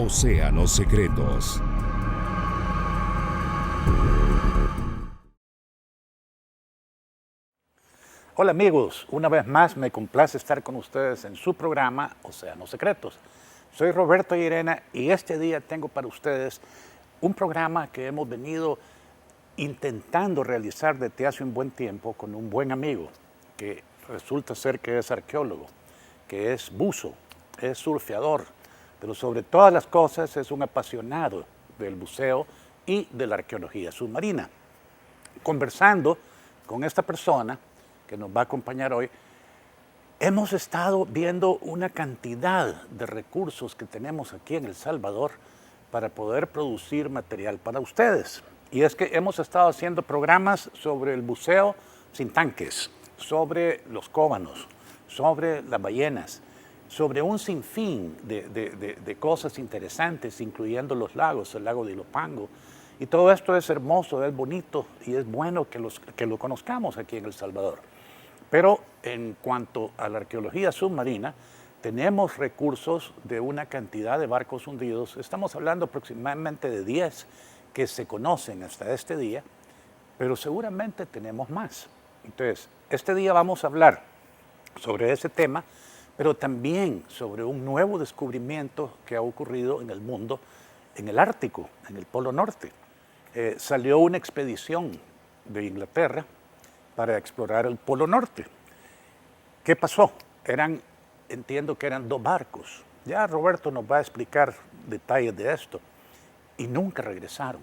Océanos Secretos. Hola amigos, una vez más me complace estar con ustedes en su programa Océanos Secretos. Soy Roberto Llerena y este día tengo para ustedes un programa que hemos venido intentando realizar desde hace un buen tiempo con un buen amigo que resulta ser que es arqueólogo, que es buzo, es surfeador, pero sobre todas las cosas es un apasionado del buceo y de la arqueología submarina. Conversando con esta persona que nos va a acompañar hoy, hemos estado viendo una cantidad de recursos que tenemos aquí en El Salvador para poder producir material para ustedes. Y es que hemos estado haciendo programas sobre el buceo sin tanques, sobre los cóbanos, sobre las ballenas, sobre un sinfín de cosas interesantes, incluyendo los lagos, el lago de Ilopango. Y todo esto es hermoso, es bonito y es bueno que lo conozcamos aquí en El Salvador. Pero en cuanto a la arqueología submarina, tenemos recursos de una cantidad de barcos hundidos. Estamos hablando aproximadamente de 10 que se conocen hasta este día, pero seguramente tenemos más. Entonces, este día vamos a hablar sobre ese tema, pero también sobre un nuevo descubrimiento que ha ocurrido en el mundo, en el Ártico, en el Polo Norte. Salió una expedición de Inglaterra para explorar el Polo Norte. ¿Qué pasó? Entiendo que eran 2 barcos. Ya Roberto nos va a explicar detalles de esto. Y nunca regresaron.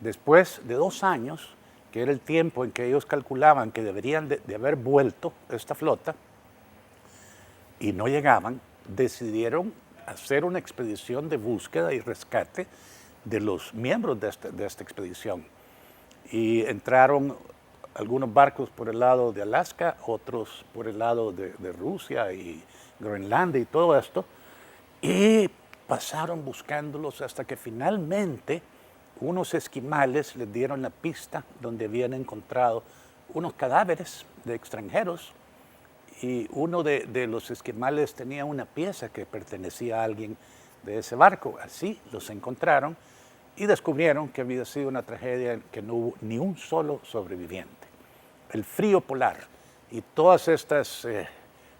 Después de 2 años, que era el tiempo en que ellos calculaban que deberían de haber vuelto esta flota, y no llegaban, decidieron hacer una expedición de búsqueda y rescate de los miembros de esta expedición. Y entraron algunos barcos por el lado de Alaska, otros por el lado de Rusia y Groenlandia y todo esto, y pasaron buscándolos hasta que finalmente unos esquimales les dieron la pista donde habían encontrado unos cadáveres de extranjeros, y uno de los esquimales tenía una pieza que pertenecía a alguien de ese barco. Así los encontraron y descubrieron que había sido una tragedia en que no hubo ni un solo sobreviviente. El frío polar y todas estas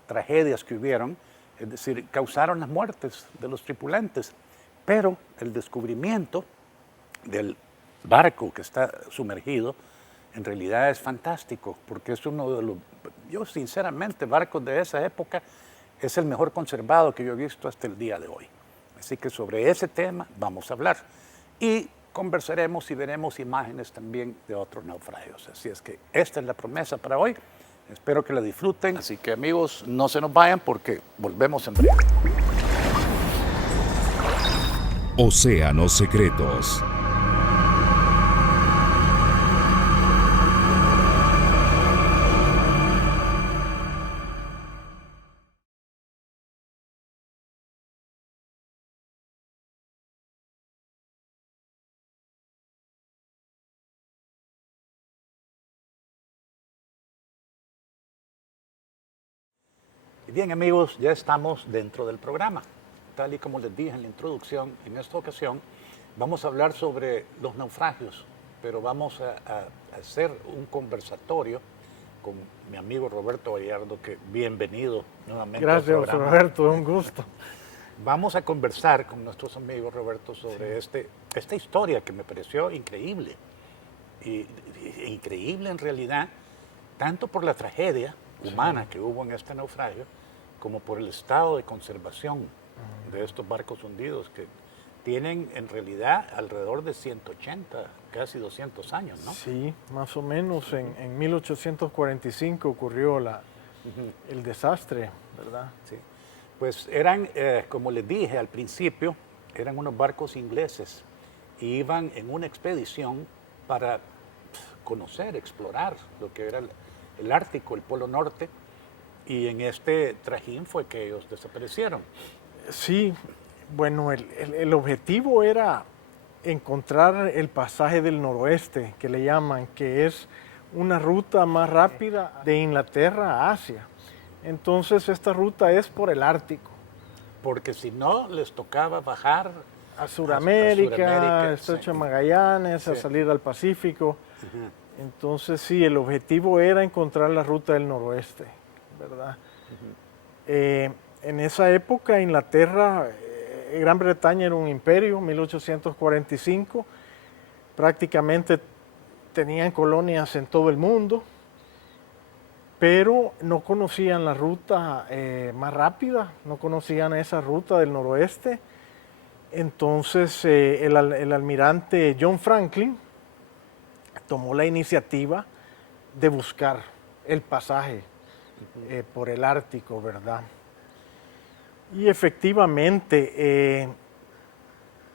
tragedias que hubieron, es decir, causaron las muertes de los tripulantes, pero el descubrimiento del barco que está sumergido en realidad es fantástico, porque es uno de los, yo sinceramente, barcos de esa época es el mejor conservado que yo he visto hasta el día de hoy. Así que sobre ese tema vamos a hablar. Y conversaremos y veremos imágenes también de otros naufragios. Así es que esta es la promesa para hoy. Espero que la disfruten. Así que amigos, no se nos vayan porque volvemos en breve. Océanos Secretos. Bien amigos, ya estamos dentro del programa. Tal y como les dije en la introducción, en esta ocasión vamos a hablar sobre los naufragios, pero vamos a hacer un conversatorio con mi amigo Roberto Gallardo, que bienvenido nuevamente al Gracias, programa. Roberto, un gusto. Vamos a conversar con nuestros amigos, Roberto, sobre esta historia que me pareció increíble. Increíble en realidad, tanto por la tragedia humana que hubo en este naufragio, como por el estado de conservación de estos barcos hundidos, que tienen en realidad alrededor de 180, casi 200 años, ¿no? Sí, más o menos. En 1845 ocurrió el desastre, ¿verdad? Sí. Pues eran, como les dije al principio, eran unos barcos ingleses y iban en una expedición para conocer, explorar lo que era el Ártico, el Polo Norte, y en este trajín fue que ellos desaparecieron. Sí, bueno, el objetivo era encontrar el pasaje del noroeste, que le llaman, que es una ruta más rápida de Inglaterra a Asia. Entonces esta ruta es por el Ártico. porque si no les tocaba bajar a Sudamérica, Sudamérica, Estrecho de sí. Magallanes, a Sí. salir al Pacífico. Ujú. Entonces sí, el objetivo era encontrar la ruta del noroeste, ¿verdad? En esa época Inglaterra, Gran Bretaña era un imperio, 1845, prácticamente tenían colonias en todo el mundo, pero no conocían la ruta más rápida, no conocían esa ruta del noroeste. Entonces el almirante John Franklin tomó la iniciativa de buscar el pasaje por el Ártico, ¿verdad? Y efectivamente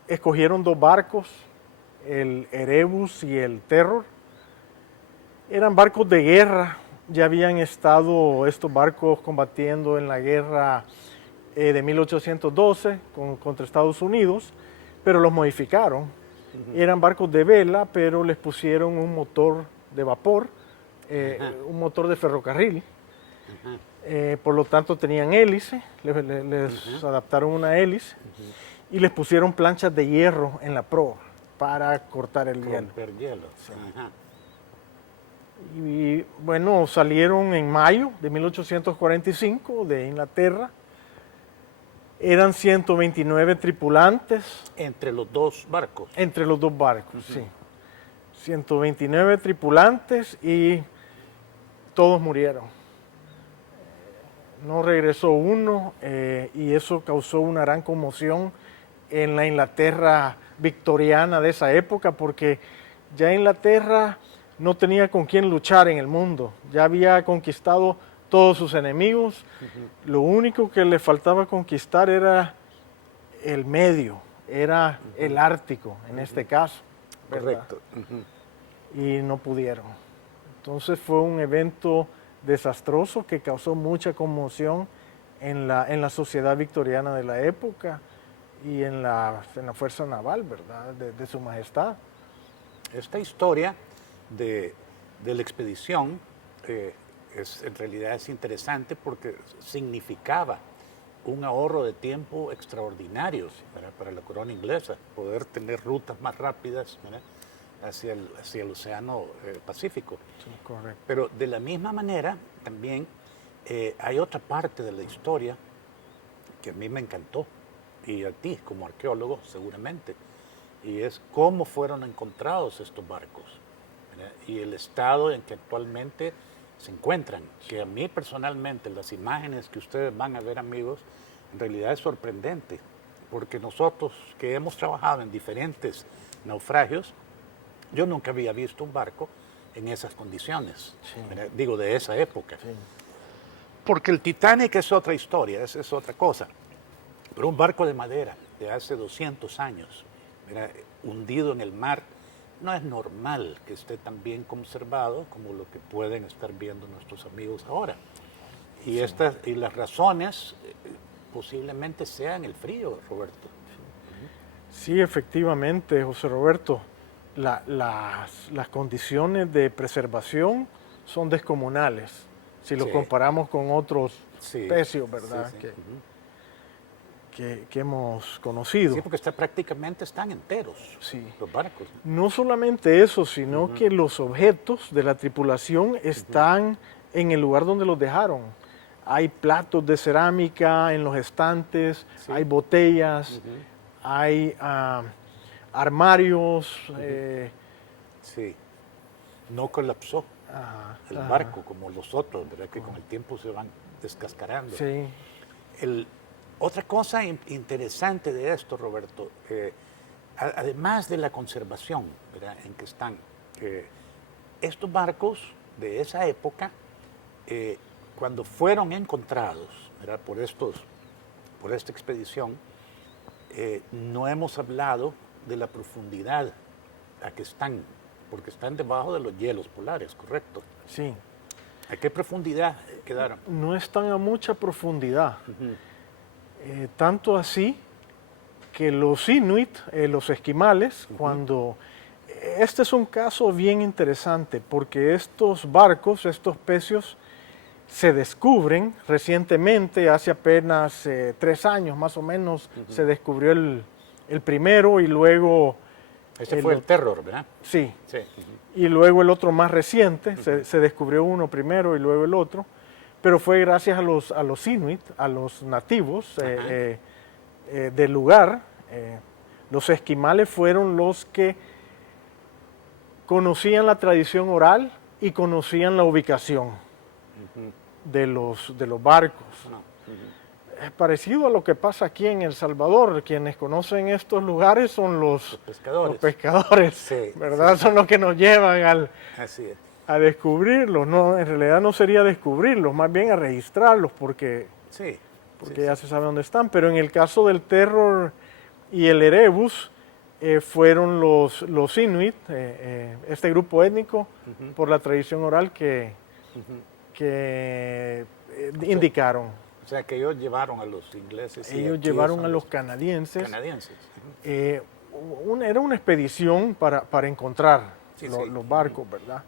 escogieron dos barcos, el Erebus y el Terror. Eran barcos de guerra, ya habían estado estos barcos combatiendo en la guerra de 1812 contra Estados Unidos, pero los modificaron. Eran barcos de vela, pero les pusieron un motor de vapor, un motor de ferrocarril. Por lo tanto tenían hélice, les adaptaron una hélice y les pusieron planchas de hierro en la proa para cortar el hielo. Romper hielo. Ajá. Y bueno, salieron en mayo de 1845 de Inglaterra. Eran 129 tripulantes Entre los dos barcos. entre los dos barcos, sí. 129 tripulantes y todos murieron. No regresó uno y eso causó una gran conmoción en la Inglaterra victoriana de esa época, porque ya Inglaterra no tenía con quién luchar en el mundo, ya había conquistado todos sus enemigos, lo único que le faltaba conquistar era el medio, era el Ártico en este caso, ¿verdad? Correcto. Y no pudieron. Entonces fue un evento desastroso que causó mucha conmoción en la sociedad victoriana de la época y en la fuerza naval, ¿verdad? De su majestad. Esta historia de la expedición en realidad es interesante porque significaba un ahorro de tiempo extraordinario para la corona inglesa, poder tener rutas más rápidas, ¿verdad?, hacia el Océano Pacífico. Sí, correcto. Pero de la misma manera, también hay otra parte de la historia que a mí me encantó, y a ti como arqueólogo seguramente, y es cómo fueron encontrados estos barcos, ¿verdad?, y el estado en que actualmente se encuentran, que a mí personalmente las imágenes que ustedes van a ver, amigos, en realidad es sorprendente, porque nosotros que hemos trabajado en diferentes naufragios, yo nunca había visto un barco en esas condiciones, Sí. ¿verdad?, digo, de esa época. Sí. Porque el Titanic es otra historia, es otra cosa. Pero un barco de madera de hace 200 años, ¿verdad?, hundido en el mar, no es normal que esté tan bien conservado como lo que pueden estar viendo nuestros amigos ahora. Y, y las razones posiblemente sean el frío, Roberto. Sí, efectivamente, José Roberto. Las condiciones de preservación son descomunales si lo Sí. comparamos con otros Sí. especies, ¿verdad? Sí, sí. Que hemos conocido. Sí, porque prácticamente están enteros Sí. los barcos. No solamente eso, sino que los objetos de la tripulación están en el lugar donde los dejaron. Hay platos de cerámica en los estantes, Sí. hay botellas, hay armarios. Sí. No colapsó el barco como los otros, ¿verdad?, que con el tiempo se van descascarando. Sí, Otra cosa interesante de esto, Roberto, además de la conservación, ¿verdad?, en que están, estos barcos de esa época, cuando fueron encontrados, ¿verdad?, por esta expedición, no hemos hablado de la profundidad a que están, porque están debajo de los hielos polares, ¿correcto? sí. ¿A qué profundidad quedaron? No están a mucha profundidad. Tanto así que los inuit, los esquimales, cuando... Este es un caso bien interesante porque estos barcos, estos pecios, se descubren recientemente, hace apenas 3 años más o menos, se descubrió el primero y luego... Ese fue el Terror, ¿verdad? Sí, Sí. y luego el otro más reciente, se descubrió uno primero y luego el otro, pero fue gracias a los Inuit, a los nativos del lugar. Los esquimales fueron los que conocían la tradición oral y conocían la ubicación de los barcos. Es parecido a lo que pasa aquí en El Salvador. Quienes conocen estos lugares son los pescadores, Sí, ¿verdad? sí. Son los que nos llevan Así es. a descubrirlos. No, en realidad no sería descubrirlos, más bien a registrarlos porque Sí. ya se sabe dónde están. Pero en el caso del Terror y el Erebus, fueron los Inuit, este grupo étnico, por la tradición oral que indicaron. O sea, que ellos llevaron a los ingleses. y Ellos aquí llevaron son a los canadienses. canadienses. Era una expedición para encontrar Sí, los barcos, ¿verdad?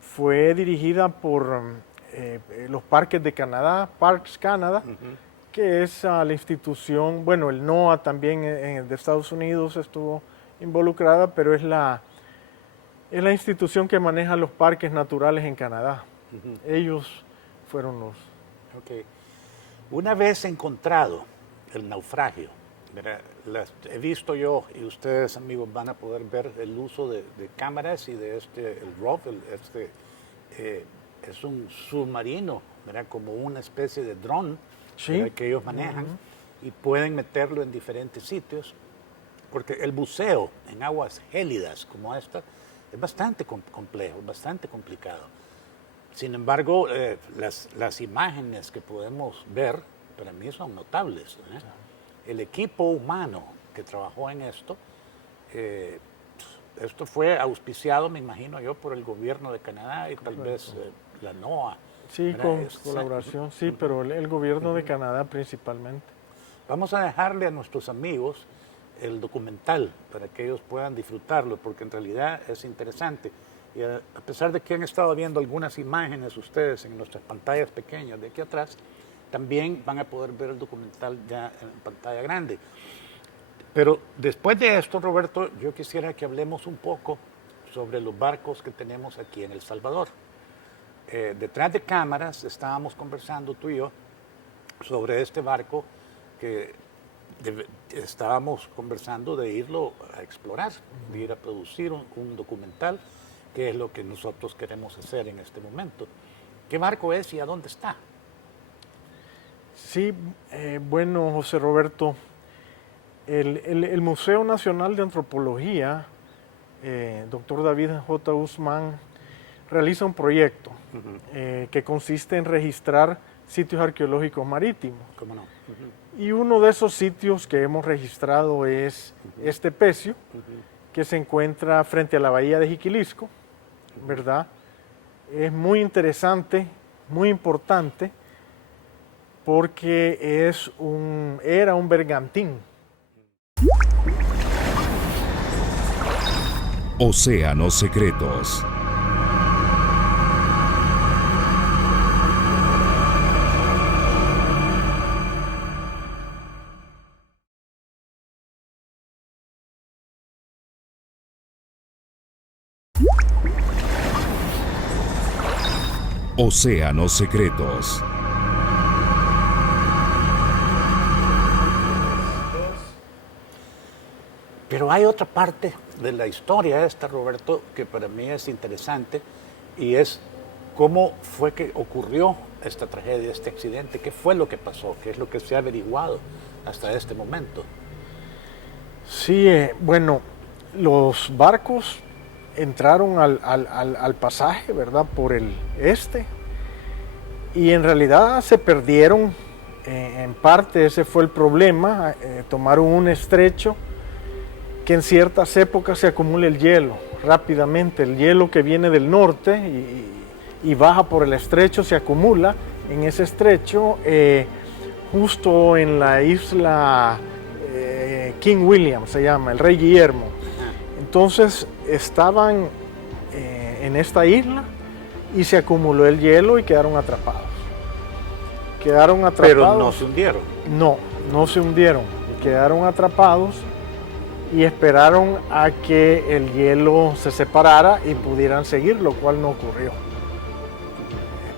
Fue dirigida por los Parques de Canadá, Parks Canada, que es la institución, bueno, el NOAA también de Estados Unidos estuvo involucrada, pero es la institución que maneja los parques naturales en Canadá. Ellos fueron los... Ok. Una vez encontrado el naufragio, ¿verdad? He visto yo, y ustedes amigos van a poder ver el uso de cámaras y de el ROV, es un submarino, ¿verdad? Como una especie de dron, Sí. que ellos manejan y pueden meterlo en diferentes sitios, porque el buceo en aguas gélidas como esta es bastante complejo, bastante complicado. Sin embargo, las imágenes que podemos ver para mí son notables, ¿eh? El equipo humano que trabajó en esto fue auspiciado, me imagino yo, por el gobierno de Canadá y tal vez la NOAA. Sí, ¿verdad? con colaboración, sí, pero el gobierno de Canadá principalmente. Vamos a dejarle a nuestros amigos el documental para que ellos puedan disfrutarlo, porque en realidad es interesante. Y a pesar de que han estado viendo algunas imágenes ustedes en nuestras pantallas pequeñas de aquí atrás, también van a poder ver el documental ya en pantalla grande. Pero después de esto, Roberto, yo quisiera que hablemos un poco sobre los barcos que tenemos aquí en El Salvador. Detrás de cámaras estábamos conversando tú y yo sobre este barco que estábamos conversando de irlo a explorar, de ir a producir un documental, que es lo que nosotros queremos hacer en este momento. ¿Qué barco es y a dónde está? Sí, bueno, José Roberto, el Museo Nacional de Antropología, doctor David J. Guzmán, realiza un proyecto que consiste en registrar sitios arqueológicos marítimos. ¿Cómo no? Y uno de esos sitios que hemos registrado es este pecio, que se encuentra frente a la bahía de Jiquilisco, ¿verdad? Es muy interesante, muy importante, porque era un bergantín. Océanos Secretos. Océanos Secretos. Pero hay otra parte de la historia esta, Roberto, que para mí es interesante, y es cómo fue que ocurrió esta tragedia, este accidente, qué fue lo que pasó, qué es lo que se ha averiguado hasta este momento. Sí, bueno, los barcos entraron al pasaje, ¿verdad?, por el este, y en realidad se perdieron, en parte ese fue el problema. Tomaron un estrecho que en ciertas épocas se acumula el hielo rápidamente, el hielo que viene del norte y baja por el estrecho, se acumula en ese estrecho, justo en la isla King William, se llama, el Rey Guillermo. Entonces estaban en esta isla y se acumuló el hielo y quedaron atrapados. Quedaron atrapados. Pero no se hundieron. No, no se hundieron. Quedaron atrapados y esperaron a que el hielo se separara y pudieran seguir, lo cual no ocurrió.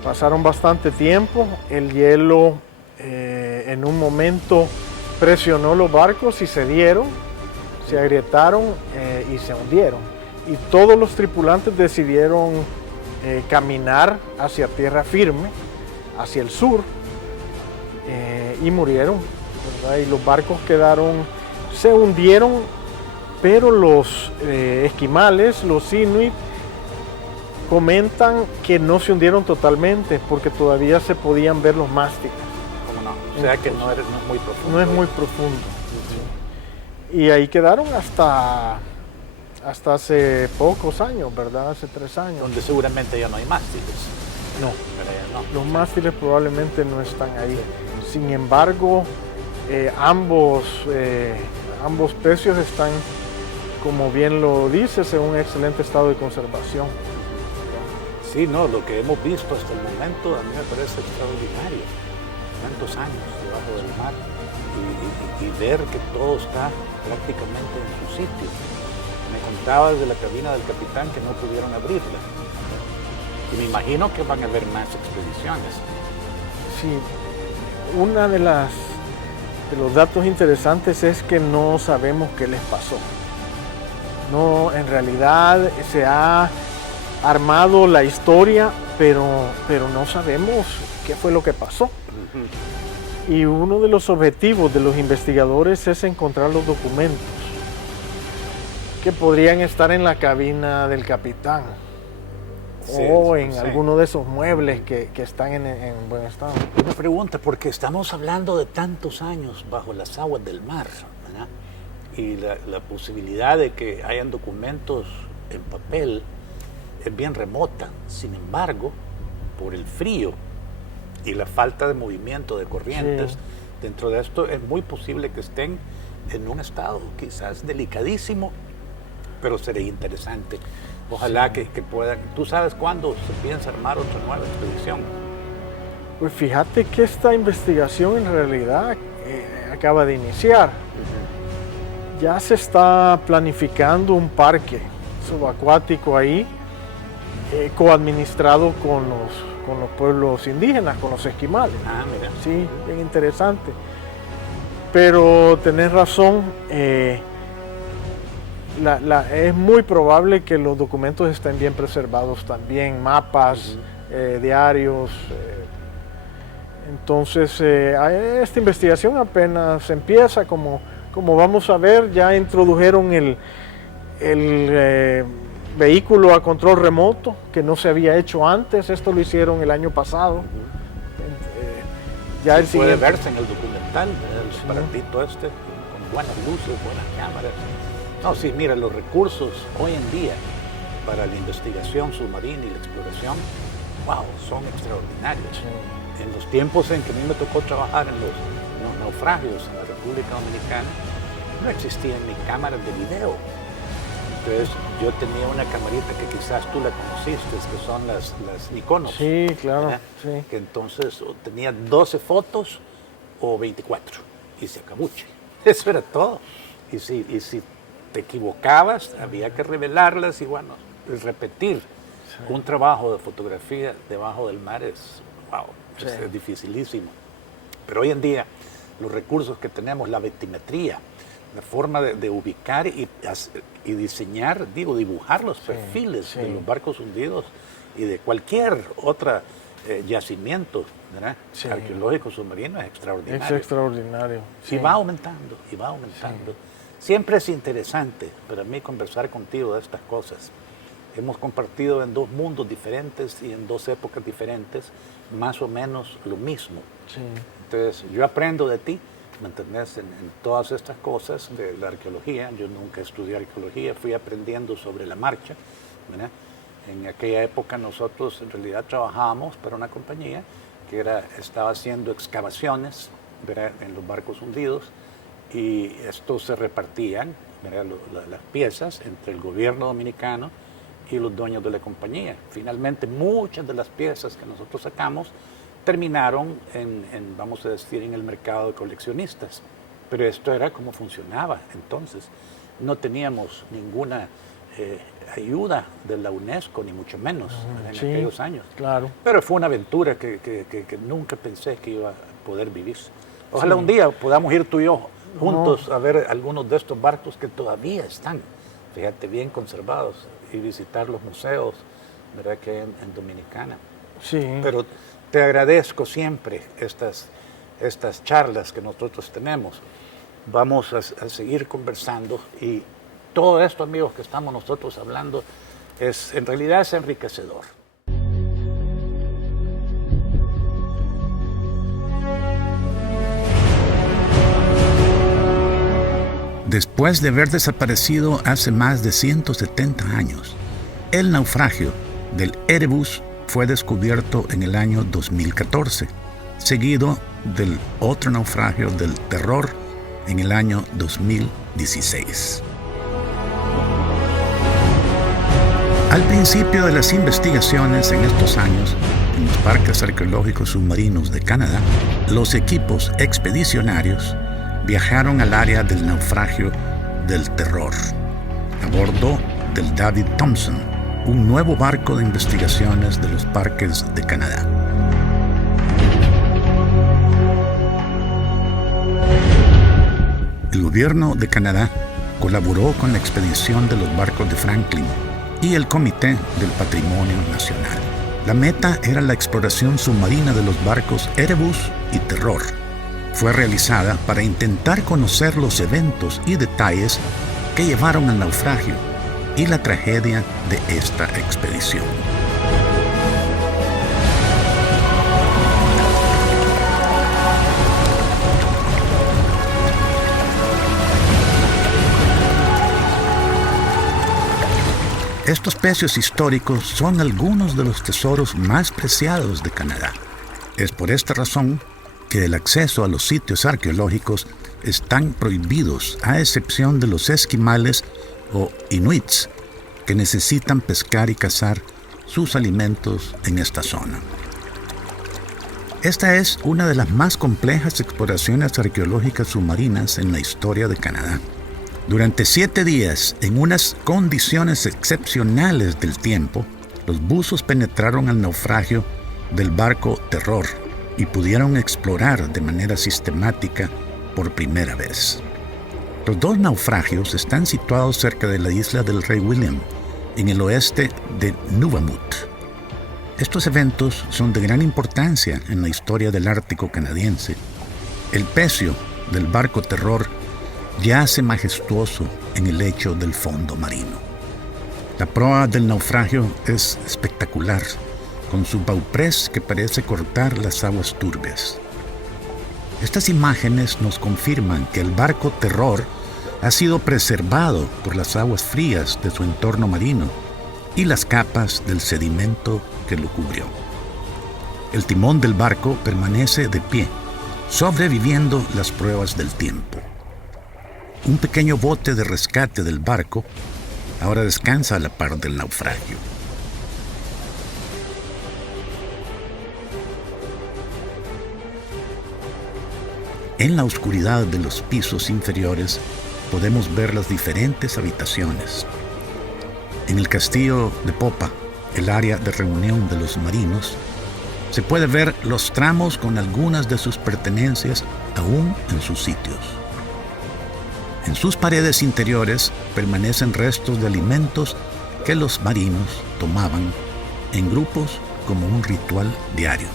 Pasaron bastante tiempo, el hielo en un momento presionó los barcos y cedieron, se agrietaron y se hundieron. Y todos los tripulantes decidieron caminar hacia tierra firme, hacia el sur, y murieron, ¿verdad? Y los barcos se hundieron, pero los esquimales, los inuit, comentan que no se hundieron totalmente porque todavía se podían ver los mástiles. ¿Cómo no? O sea que no es muy profundo. No es muy profundo. Sí. Y ahí quedaron hasta hace pocos años, ¿verdad? Hace 3 años. Donde seguramente ya no hay mástiles. No, Pero ya no. los mástiles probablemente no están ahí. Sin embargo, ambos pecios están, como bien lo dices, en un excelente estado de conservación. Sí, no, lo que hemos visto hasta el momento a mí me parece extraordinario. Tantos años debajo del mar y ver que todo está prácticamente en su sitio. Me contabas de la cabina del capitán que no pudieron abrirla. Y me imagino que van a haber más expediciones. Sí, una de los datos interesantes es que no sabemos qué les pasó. No, en realidad se ha armado la historia, pero no sabemos qué fue lo que pasó. Y uno de los objetivos de los investigadores es encontrar los documentos que podrían estar en la cabina del capitán, Sí, o en sí. alguno de esos muebles que están en buen estado. Una pregunta, porque estamos hablando de tantos años bajo las aguas del mar, ¿verdad? Y la posibilidad de que hayan documentos en papel es bien remota. Sin embargo, por el frío y la falta de movimiento de corrientes, Sí. dentro de esto es muy posible que estén en un estado quizás delicadísimo, pero sería interesante. Ojalá que puedan. ¿Tú sabes cuándo se piensa armar otra nueva expedición? Pues fíjate que esta investigación en realidad acaba de iniciar. Ya se está planificando un parque subacuático ahí, coadministrado con los pueblos indígenas, con los esquimales. Ah, mira. Sí, bien interesante. Pero tenés razón, es muy probable que los documentos estén bien preservados también, mapas, diarios. Entonces, esta investigación apenas empieza, como vamos a ver, ya introdujeron el vehículo a control remoto, que no se había hecho antes. Esto lo hicieron el año pasado. Ya el Sí, puede siguiente. verse en el documental, el aparatito este, con buenas luces, buenas cámaras. No, sí, mira, los recursos hoy en día para la investigación submarina y la exploración, wow, son extraordinarios. En los tiempos en que a mí me tocó trabajar en los naufragios en la República Dominicana, no existían ni cámaras de video. Entonces yo tenía una camarita que quizás tú la conociste, que son las Nikonos. Sí, claro. ¿verdad? Sí. Que entonces tenía 12 fotos o 24 y se acabuche. Eso era todo. Y si te equivocabas, había que revelarlas y bueno, repetir un trabajo de fotografía debajo del mar es, wow, es dificilísimo. Pero hoy en día los recursos que tenemos, la batimetría, la forma de ubicar y diseñar, dibujar los perfiles de los barcos hundidos y de cualquier otra yacimiento, ¿verdad? Arqueológico submarino es extraordinario. Es extraordinario. Y va aumentando, y va aumentando. Siempre es interesante para mí conversar contigo de estas cosas. Hemos compartido en 2 mundos diferentes y en 2 épocas diferentes, más o menos lo mismo. Sí. Entonces, yo aprendo de ti, ¿me entendés? En todas estas cosas de la arqueología. Yo nunca estudié arqueología, fui aprendiendo sobre la marcha, ¿verdad? En aquella época nosotros en realidad trabajábamos para una compañía que estaba haciendo excavaciones, ¿verdad?, en los barcos hundidos, y estos se repartían, ¿verdad?, las piezas entre el gobierno dominicano y los dueños de la compañía. Finalmente, muchas de las piezas que nosotros sacamos terminaron vamos a decir, en el mercado de coleccionistas. Pero esto era como funcionaba entonces. No teníamos ninguna ayuda de la UNESCO, ni mucho menos en aquellos años. Claro. Pero fue una aventura que nunca pensé que iba a poder vivir. Ojalá un día podamos ir tú y yo juntos a ver algunos de estos barcos que todavía están, fíjate, bien conservados, y visitar los museos, ¿verdad?, que hay en Dominicana. Sí. Pero te agradezco siempre estas charlas que nosotros tenemos. Vamos a seguir conversando, y todo esto, amigos, que estamos nosotros hablando, en realidad es enriquecedor. Después de haber desaparecido hace más de 170 años, el naufragio del Erebus fue descubierto en el año 2014, seguido del otro naufragio del Terror en el año 2016. Al principio de las investigaciones en estos años, en los parques arqueológicos submarinos de Canadá, los equipos expedicionarios viajaron al área del naufragio del Terror, a bordo del David Thompson, un nuevo barco de investigaciones de los parques de Canadá. El gobierno de Canadá colaboró con la expedición de los barcos de Franklin y el Comité del Patrimonio Nacional. La meta era la exploración submarina de los barcos Erebus y Terror. Fue realizada para intentar conocer los eventos y detalles que llevaron al naufragio y la tragedia de esta expedición. Estos pecios históricos son algunos de los tesoros más preciados de Canadá. Es por esta razón que el acceso a los sitios arqueológicos están prohibidos, a excepción de los esquimales o inuits que necesitan pescar y cazar sus alimentos en esta zona. Esta es una de las más complejas exploraciones arqueológicas submarinas en la historia de Canadá. Durante 7 días, en unas condiciones excepcionales del tiempo, los buzos penetraron al naufragio del barco Terror y pudieron explorar de manera sistemática por primera vez. Los 2 naufragios están situados cerca de la isla del Rey William, en el oeste de Nunavut. Estos eventos son de gran importancia en la historia del Ártico canadiense. El pecio del barco Terror yace majestuoso en el lecho del fondo marino. La proa del naufragio es espectacular, con su bauprés que parece cortar las aguas turbias. Estas imágenes nos confirman que el barco Terror ha sido preservado por las aguas frías de su entorno marino y las capas del sedimento que lo cubrió. El timón del barco permanece de pie, sobreviviendo las pruebas del tiempo. Un pequeño bote de rescate del barco ahora descansa a la par del naufragio. En la oscuridad de los pisos inferiores podemos ver las diferentes habitaciones. En el castillo de popa, el área de reunión de los marinos, se puede ver los tramos con algunas de sus pertenencias aún en sus sitios. En sus paredes interiores permanecen restos de alimentos que los marinos tomaban en grupos como un ritual diario.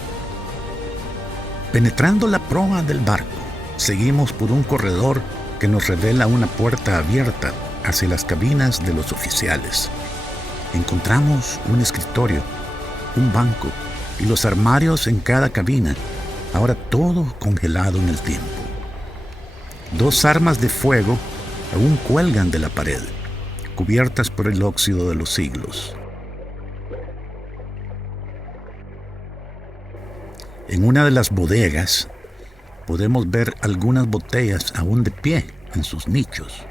Penetrando la proa del barco, seguimos por un corredor que nos revela una puerta abierta hacia las cabinas de los oficiales. Encontramos un escritorio, un banco y los armarios en cada cabina, ahora todo congelado en el tiempo. 2 armas de fuego aún cuelgan de la pared, cubiertas por el óxido de los siglos. En una de las bodegas podemos ver algunas botellas aún de pie en sus nichos.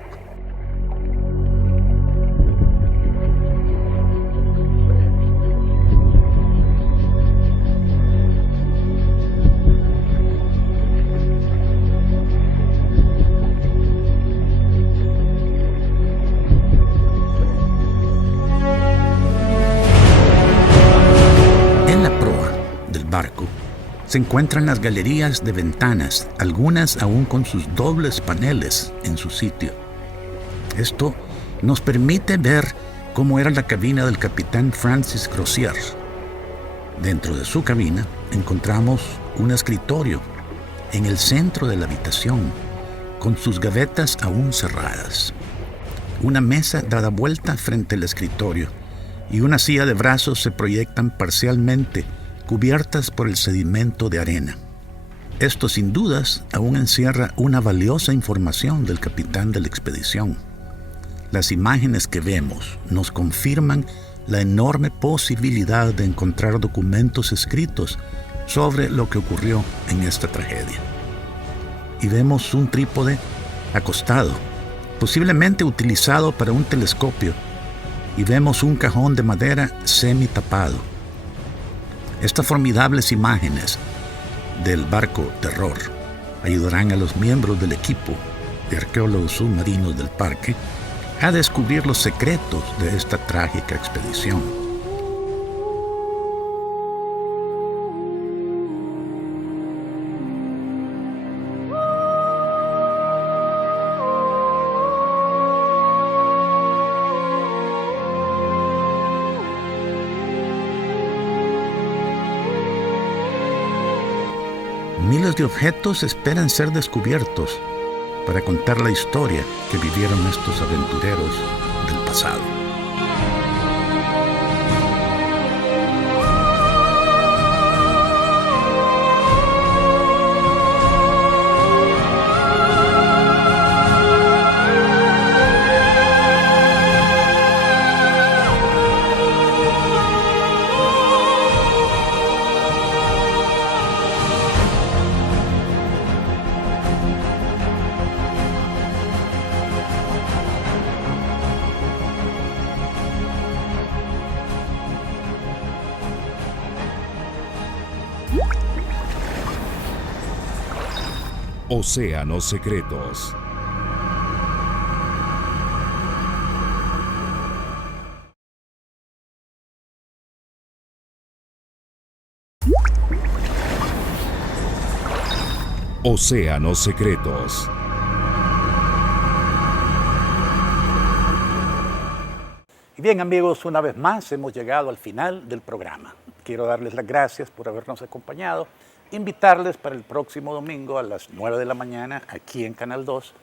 se encuentran las galerías de ventanas, algunas aún con sus dobles paneles en su sitio. Esto nos permite ver cómo era la cabina del capitán Francis Crozier. Dentro de su cabina encontramos un escritorio en el centro de la habitación, con sus gavetas aún cerradas, una mesa dada vuelta frente al escritorio y una silla de brazos se proyectan parcialmente cubiertas por el sedimento de arena. Esto sin dudas aún encierra una valiosa información del capitán de la expedición. Las imágenes que vemos nos confirman la enorme posibilidad de encontrar documentos escritos sobre lo que ocurrió en esta tragedia. Y vemos un trípode acostado, posiblemente utilizado para un telescopio, y vemos un cajón de madera semi-tapado. Estas formidables imágenes del barco Terror ayudarán a los miembros del equipo de arqueólogos submarinos del parque a descubrir los secretos de esta trágica expedición. Miles de objetos esperan ser descubiertos para contar la historia que vivieron estos aventureros del pasado. Océanos Secretos. Océanos Secretos. Y bien, amigos, una vez más hemos llegado al final del programa. Quiero darles las gracias por habernos acompañado, invitarles para el próximo domingo a las 9 de la mañana aquí en Canal 2.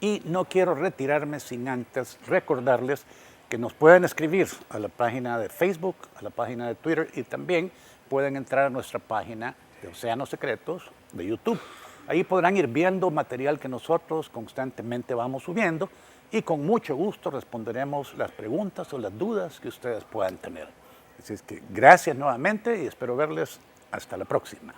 Y no quiero retirarme sin antes recordarles que nos pueden escribir a la página de Facebook, a la página de Twitter y también pueden entrar a nuestra página de Océanos Secretos de YouTube. Ahí podrán ir viendo material que nosotros constantemente vamos subiendo y con mucho gusto responderemos las preguntas o las dudas que ustedes puedan tener. Así es que gracias nuevamente y espero verles hasta la próxima.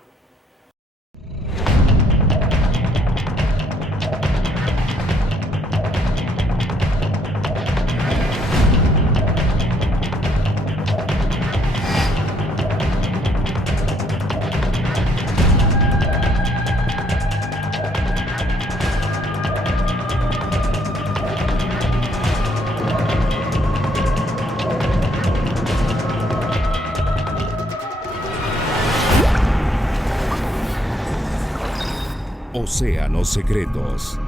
Océanos Secretos.